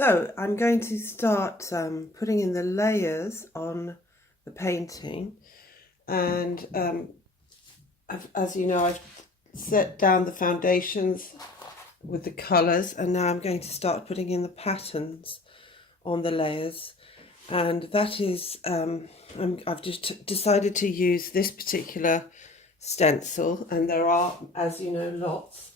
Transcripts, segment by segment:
So I'm going to start putting in the layers on the painting, and as you know, I've set down the foundations with the colours, and now I'm going to start putting in the patterns on the layers. And that is, I've just decided to use this particular stencil, and there are, as you know, lots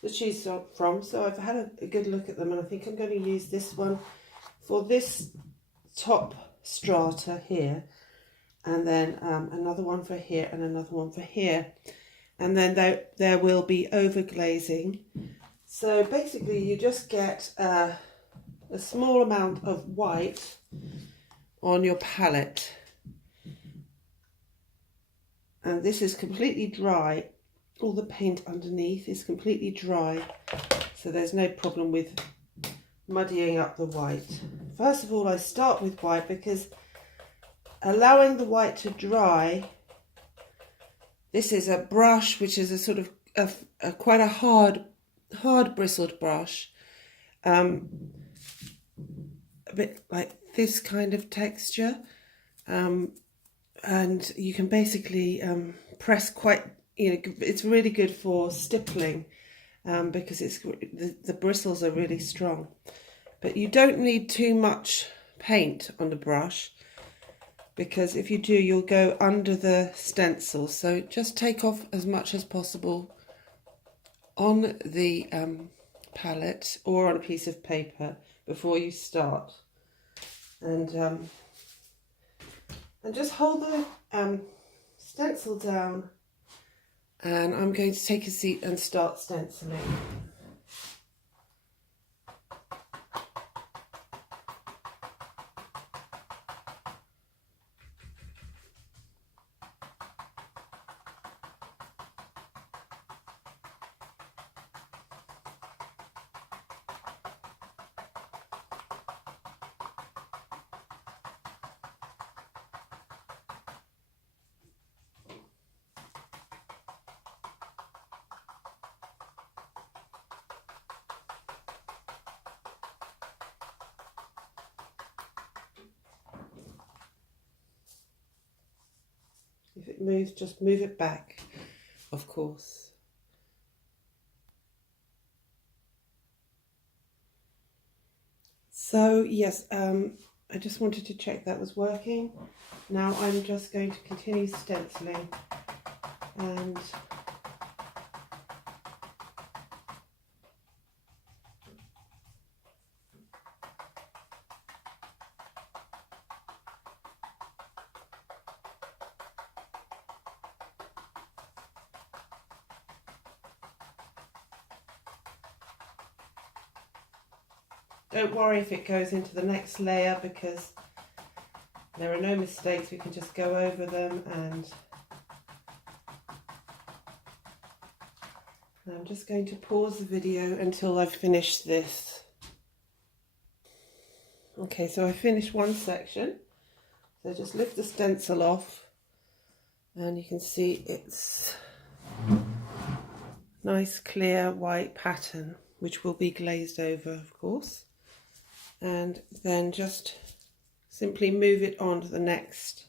to choose from. So I've had a good look at them, and I think I'm going to use this one for this top strata here, and then another one for here and another one for here. And then there will be overglazing. So basically you just get a small amount of white on your palette, and this is completely dry. All the paint underneath is completely dry, so there's no problem with muddying up the white. First of all, I start with white because allowing the white to dry, this is a brush which is a sort of quite a hard bristled brush, a bit like this kind of texture, and you can basically press quite, it's really good for stippling because the bristles are really strong. But you don't need too much paint on the brush, because if you do, you'll go under the stencil. So just take off as much as possible on the palette or on a piece of paper before you start, and just hold the stencil down, and I'm going to take a seat and start stenciling. If it moves, just move it back, of course. So yes, I just wanted to check that was working. Now I'm just going to continue stenciling, and don't worry if it goes into the next layer, because there are no mistakes. We can just go over them, and I'm just going to pause the video until I've finished this. Okay, so I finished one section. So just lift the stencil off, and you can see it's nice clear white pattern, which will be glazed over, of course. And then just simply move it on to the next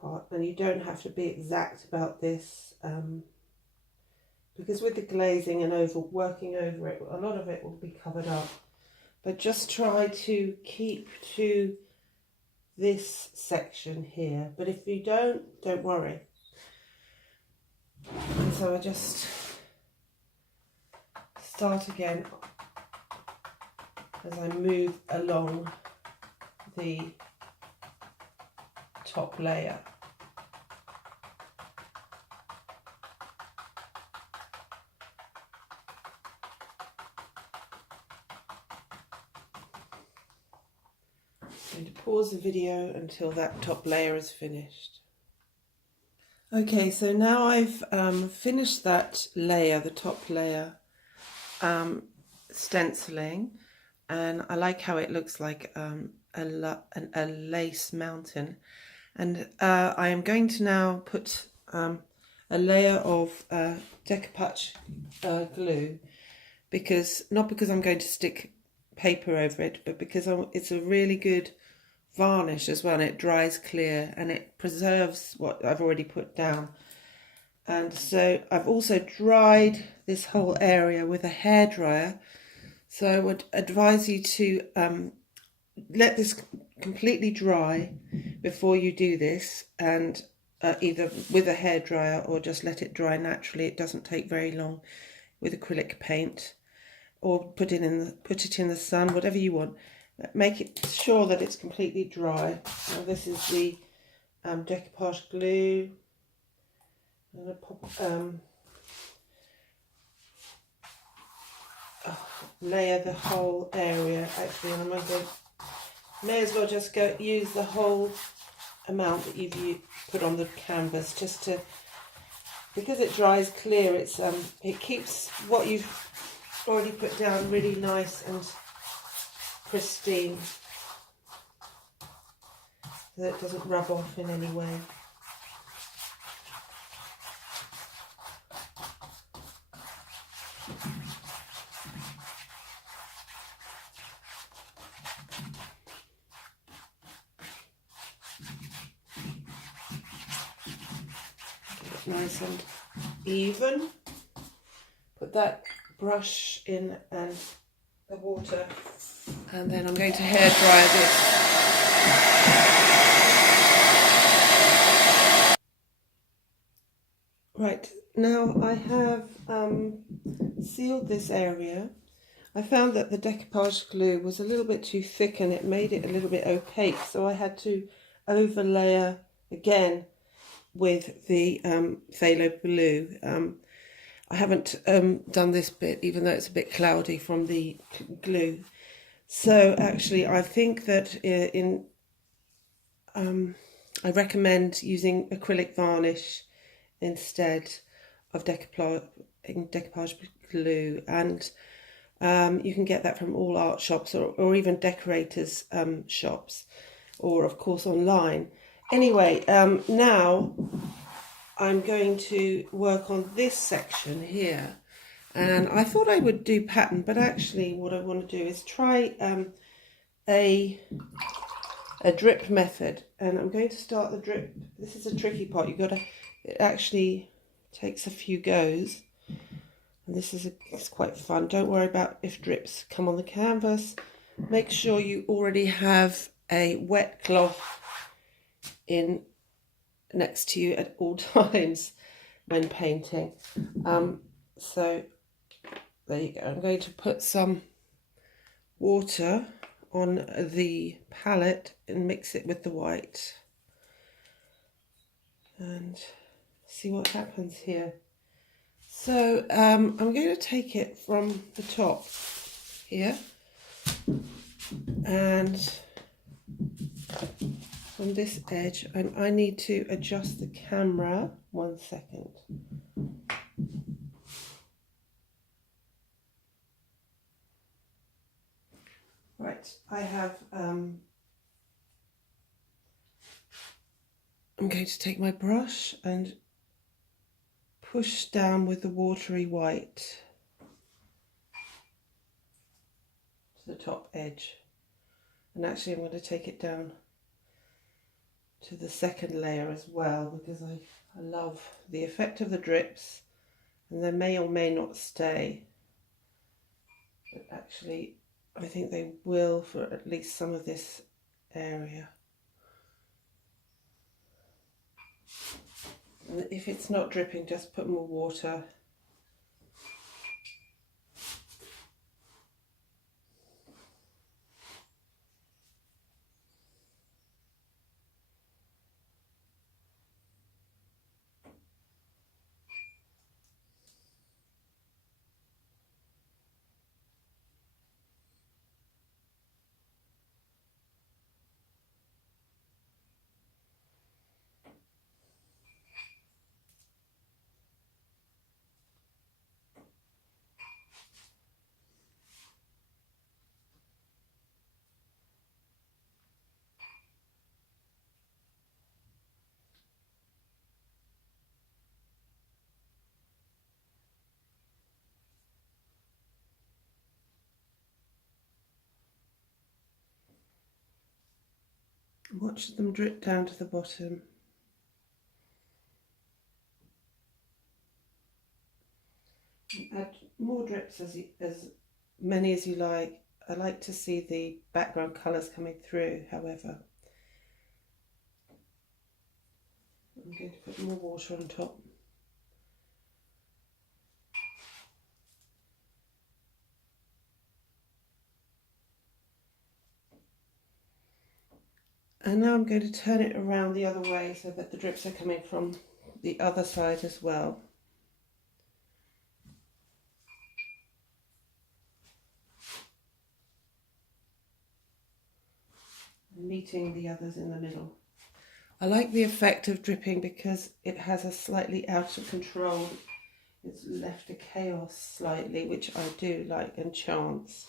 part. And you don't have to be exact about this, because with the glazing and working over it, a lot of it will be covered up. But just try to keep to this section here. But if you don't worry. And so I just start again as I move along the top layer. I'm going to pause the video until that top layer is finished. Okay, so now I've finished that layer, the top layer, stenciling, and I like how it looks like a lace mountain. And I am going to now put a a layer of decoupage glue, not because I'm going to stick paper over it, but because it's a really good varnish as well, and it dries clear and it preserves what I've already put down. And so I've also dried this whole area with a hairdryer. So I would advise you to let this completely dry before you do this, and either with a hairdryer or just let it dry naturally. It doesn't take very long with acrylic paint, or put it in the sun, whatever you want. Make it sure that it's completely dry. Now this is the decoupage glue. I'm going to pop, layer the whole area actually, and I'm going to may as well just use the whole amount that you've put on the canvas, just to, because it dries clear. It keeps what you've already put down really nice and pristine, so that it doesn't rub off in any way. Nice and even. Put that brush in and the water, and then I'm going to hairdryer this. Right, now I have sealed this area. I found that the decoupage glue was a little bit too thick and it made it a little bit opaque, so I had to overlayer again with the phthalo blue. I haven't done this bit, even though it's a bit cloudy from the glue. So actually I think that I recommend using acrylic varnish instead of decoupage glue, and you can get that from all art shops or even decorators shops, or of course online. Anyway, now I'm going to work on this section here, and I thought I would do pattern, but actually what I want to do is try a drip method, and I'm going to start the drip. This is a tricky part. It actually takes a few goes, and it's quite fun. Don't worry about if drips come on the canvas. Make sure you already have a wet cloth in next to you at all times when painting. So there you go. I'm going to put some water on the palette and mix it with the white and see what happens here. So I'm going to take it from the top here, and from this edge, and I need to adjust the camera 1 second. Right, I have I'm going to take my brush and push down with the watery white to the top edge, and actually I'm going to take it down to the second layer as well, because I love the effect of the drips, and they may or may not stay, but actually I think they will for at least some of this area. And if it's not dripping, just put more water. Watch them drip down to the bottom. Add more drips as many as you like. I like to see the background colours coming through, however. I'm going to put more water on top. And now I'm going to turn it around the other way so that the drips are coming from the other side as well. Meeting the others in the middle. I like the effect of dripping because it has a slightly out of control. It's left to chaos slightly, which I do like, and chance.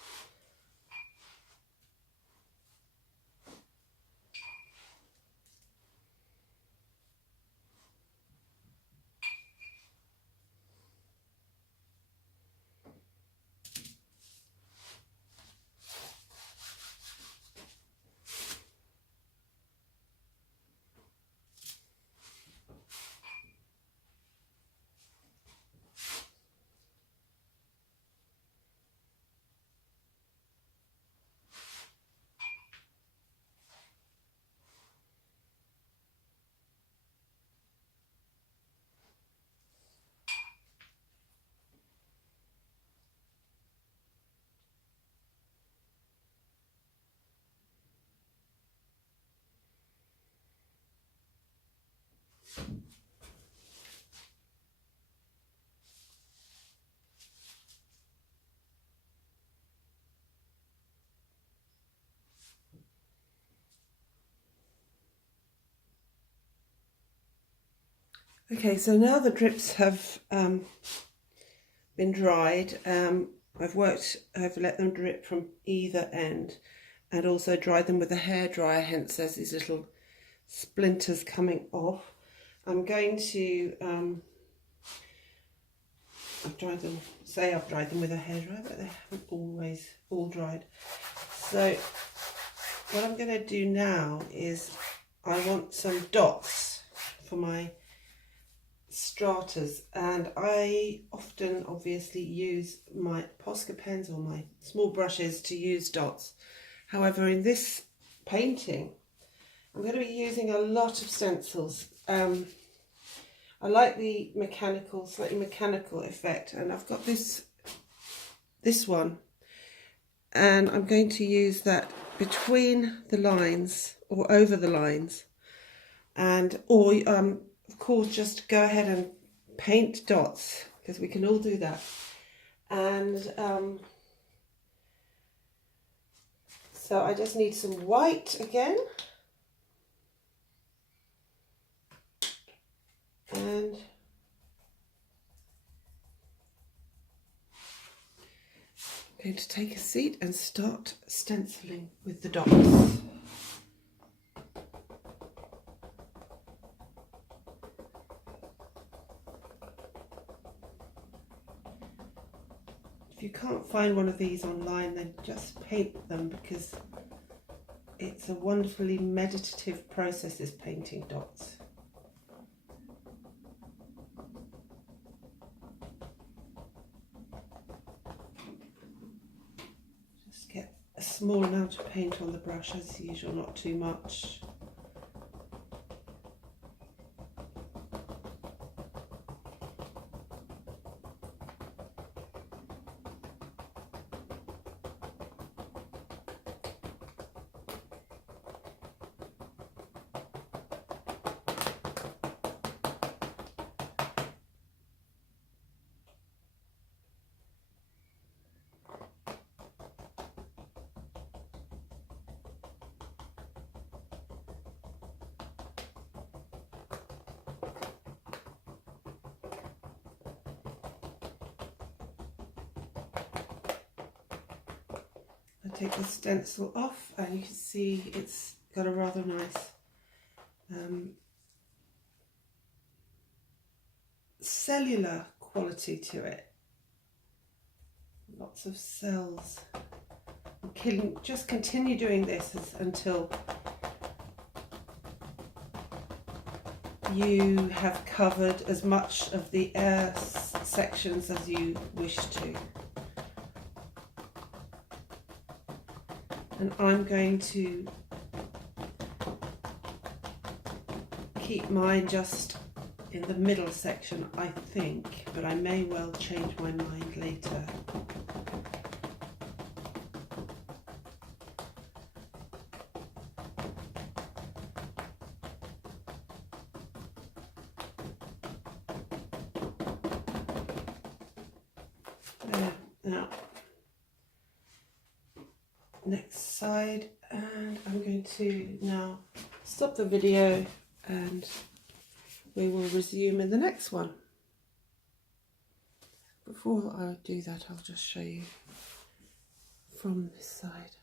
Okay, so now the drips have been dried. I've let them drip from either end, and also dried them with a hairdryer, hence there's these little splinters coming off. I'm going to, I've dried them with a hairdryer, but they haven't always all dried. So what I'm going to do now is I want some dots for my stratas, and I often obviously use my Posca pens or my small brushes to use dots. However, in this painting I'm going to be using a lot of stencils. I like the slightly mechanical effect, and I've got this one, and I'm going to use that between the lines or over the lines, or of course just go ahead and paint dots, because we can all do that. And so I just need some white again, and I'm going to take a seat and start stenciling with the dots. If you can't find one of these online, then just paint them, because it's a wonderfully meditative process, this painting dots. Just get a small amount of paint on the brush as usual, not too much. I take the stencil off, and you can see it's got a rather nice cellular quality to it. Lots of cells. Just continue doing this until you have covered as much of the air sections as you wish to. And I'm going to keep mine just in the middle section, I think, but I may well change my mind later. There, now, next side, and I'm going to now stop the video and we will resume in the next one. Before I do that, I'll just show you from this side.